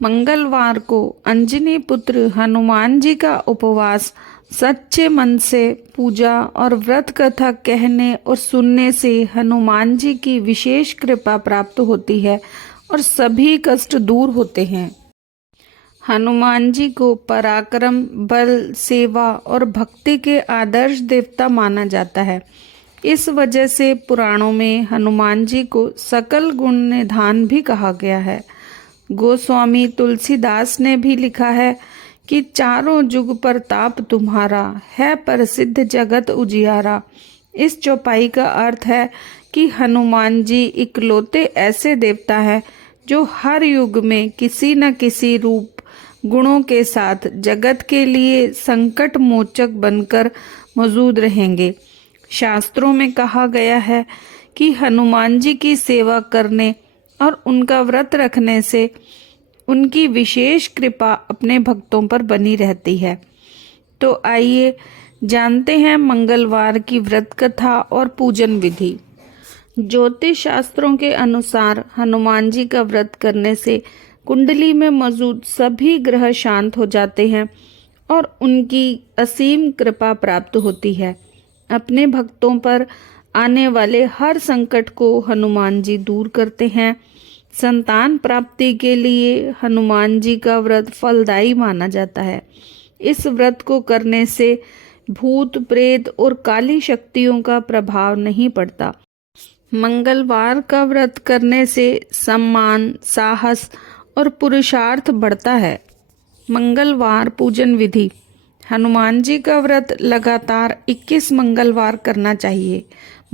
मंगलवार को अंजनी पुत्र हनुमान जी का उपवास, सच्चे मन से पूजा और व्रत कथा कहने और सुनने से हनुमान जी की विशेष कृपा प्राप्त होती है और सभी कष्ट दूर होते हैं। हनुमान जी को पराक्रम, बल, सेवा और भक्ति के आदर्श देवता माना जाता है। इस वजह से पुराणों में हनुमान जी को सकल गुण निधान भी कहा गया है। गोस्वामी तुलसीदास ने भी लिखा है कि चारों जुग प्रताप तुम्हारा, है प्रसिद्ध जगत उजियारा। इस चौपाई का अर्थ है कि हनुमान जी इकलौते ऐसे देवता हैं जो हर युग में किसी न किसी रूप गुणों के साथ जगत के लिए संकट मोचक बनकर मौजूद रहेंगे। शास्त्रों में कहा गया है कि हनुमान जी की सेवा करने और उनका व्रत रखने से उनकी विशेष कृपा अपने भक्तों पर बनी रहती है। तो आइए जानते हैं मंगलवार की व्रत कथा और पूजन विधि। ज्योतिष शास्त्रों के अनुसार हनुमान जी का व्रत करने से कुंडली में मौजूद सभी ग्रह शांत हो जाते हैं और उनकी असीम कृपा प्राप्त होती है। अपने भक्तों पर आने वाले हर संकट को हनुमान जी दूर करते हैं। संतान प्राप्ति के लिए हनुमान जी का व्रत फलदायी माना जाता है। इस व्रत को करने से भूत, प्रेत और काली शक्तियों का प्रभाव नहीं पड़ता। मंगलवार का व्रत करने से सम्मान, साहस और पुरुषार्थ बढ़ता है। मंगलवार पूजन विधि। हनुमान जी का व्रत लगातार 21 मंगलवार करना चाहिए।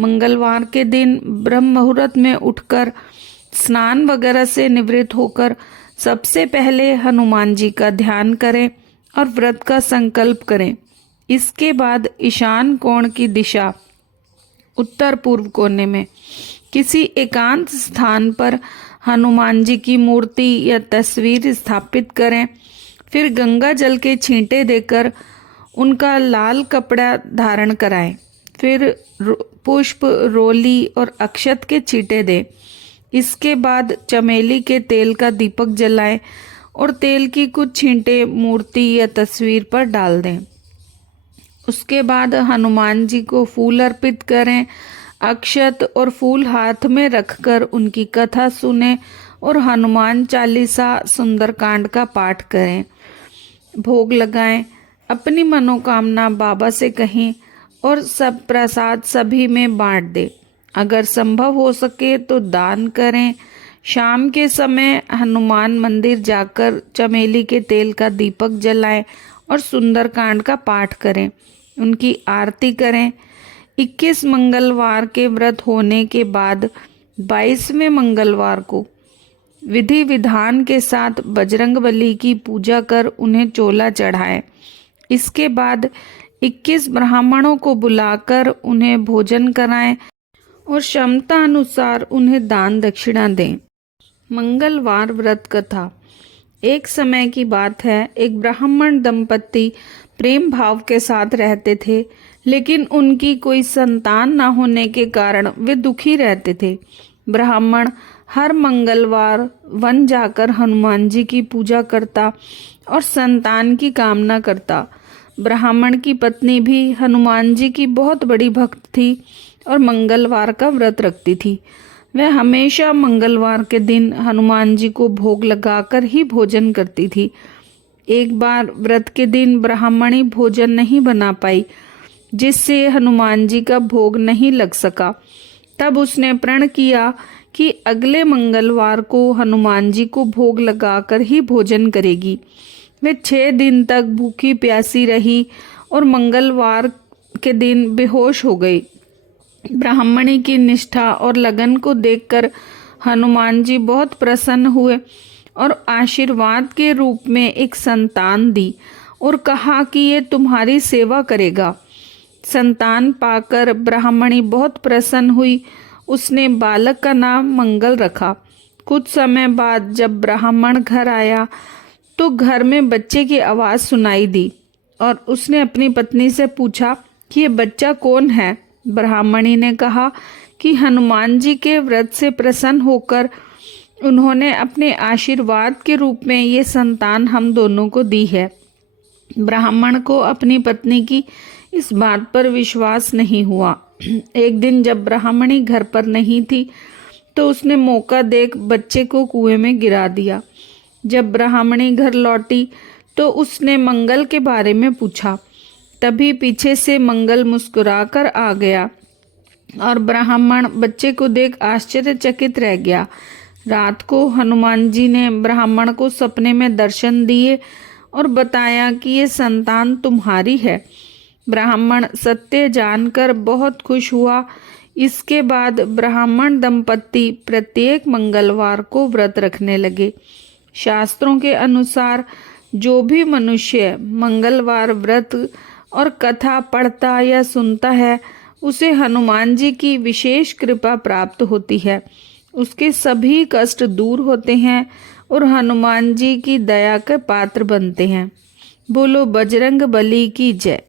मंगलवार के दिन ब्रह्म मुहूर्त में उठकर स्नान वगैरह से निवृत्त होकर सबसे पहले हनुमान जी का ध्यान करें और व्रत का संकल्प करें। इसके बाद ईशान कोण की दिशा उत्तर पूर्व कोने में किसी एकांत स्थान पर हनुमान जी की मूर्ति या तस्वीर स्थापित करें। फिर गंगा जल के छींटे देकर उनका लाल कपड़ा धारण कराएं। फिर पुष्प, रोली और अक्षत के छींटे दें। इसके बाद चमेली के तेल का दीपक जलाएं और तेल की कुछ छींटे मूर्ति या तस्वीर पर डाल दें। उसके बाद हनुमान जी को फूल अर्पित करें। अक्षत और फूल हाथ में रखकर उनकी कथा सुने और हनुमान चालीसा, सुंदरकांड का पाठ करें। भोग लगाएं, अपनी मनोकामना बाबा से कहें और सब प्रसाद सभी में बांट दें। अगर संभव हो सके तो दान करें। शाम के समय हनुमान मंदिर जाकर चमेली के तेल का दीपक जलाएं और सुंदरकांड का पाठ करें, उनकी आरती करें। 21 मंगलवार के व्रत होने के बाद 22वें मंगलवार को विधि विधान के साथ बजरंगबली की पूजा कर उन्हें चोला चढ़ाएं। इसके बाद 21 ब्राह्मणों को बुलाकर उन्हें भोजन कराएं और क्षमता अनुसार उन्हें दान दक्षिणा दें। मंगलवार व्रत कथा। एक समय की बात है, एक ब्राह्मण दंपत्ति प्रेम भाव के साथ रहते थे, लेकिन उनकी कोई संतान न होने के कारण वे दुखी रहते थे। ब्राह्मण हर मंगलवार वन जाकर हनुमान जी की पूजा करता और संतान की कामना करता। ब्राह्मण की पत्नी भी हनुमान जी की बहुत बड़ी भक्त थी और मंगलवार का व्रत रखती थी। वह हमेशा मंगलवार के दिन हनुमान जी को भोग लगाकर ही भोजन करती थी। एक बार व्रत के दिन ब्राह्मणी भोजन नहीं बना पाई, जिससे हनुमान जी का भोग नहीं लग सका। तब उसने प्रण किया कि अगले मंगलवार को हनुमान जी को भोग लगाकर ही भोजन करेगी। वे 6 दिन तक भूखी प्यासी रही और मंगलवार के दिन बेहोश हो गई। ब्राह्मणी की निष्ठा और लगन को देखकर हनुमान जी बहुत प्रसन्न हुए और आशीर्वाद के रूप में एक संतान दी और कहा कि ये तुम्हारी सेवा करेगा। संतान पाकर ब्राह्मणी बहुत प्रसन्न हुई। उसने बालक का नाम मंगल रखा। कुछ समय बाद जब ब्राह्मण घर आया तो घर में बच्चे की आवाज़ सुनाई दी और उसने अपनी पत्नी से पूछा कि ये बच्चा कौन है। ब्राह्मणी ने कहा कि हनुमान जी के व्रत से प्रसन्न होकर उन्होंने अपने आशीर्वाद के रूप में ये संतान हम दोनों को दी है। ब्राह्मण को अपनी पत्नी की इस बात पर विश्वास नहीं हुआ। एक दिन जब ब्राह्मणी घर पर नहीं थी तो उसने मौका देख बच्चे को कुएं में गिरा दिया। जब ब्राह्मणी घर लौटी तो उसने मंगल के बारे में पूछा। तभी पीछे से मंगल मुस्कुराकर आ गया और ब्राह्मण बच्चे को देख आश्चर्यचकित रह गया। रात को हनुमान जी ने ब्राह्मण को सपने में दर्शन दिए और बताया कि ये संतान तुम्हारी है। ब्राह्मण सत्य जानकर बहुत खुश हुआ। इसके बाद ब्राह्मण दंपत्ति प्रत्येक मंगलवार को व्रत रखने लगे। शास्त्रों के अनुसार जो भी मनुष्य मंगलवार व्रत और कथा पढ़ता या सुनता है उसे हनुमान जी की विशेष कृपा प्राप्त होती है। उसके सभी कष्ट दूर होते हैं और हनुमान जी की दया के पात्र बनते हैं। बोलो बजरंग बली की जय।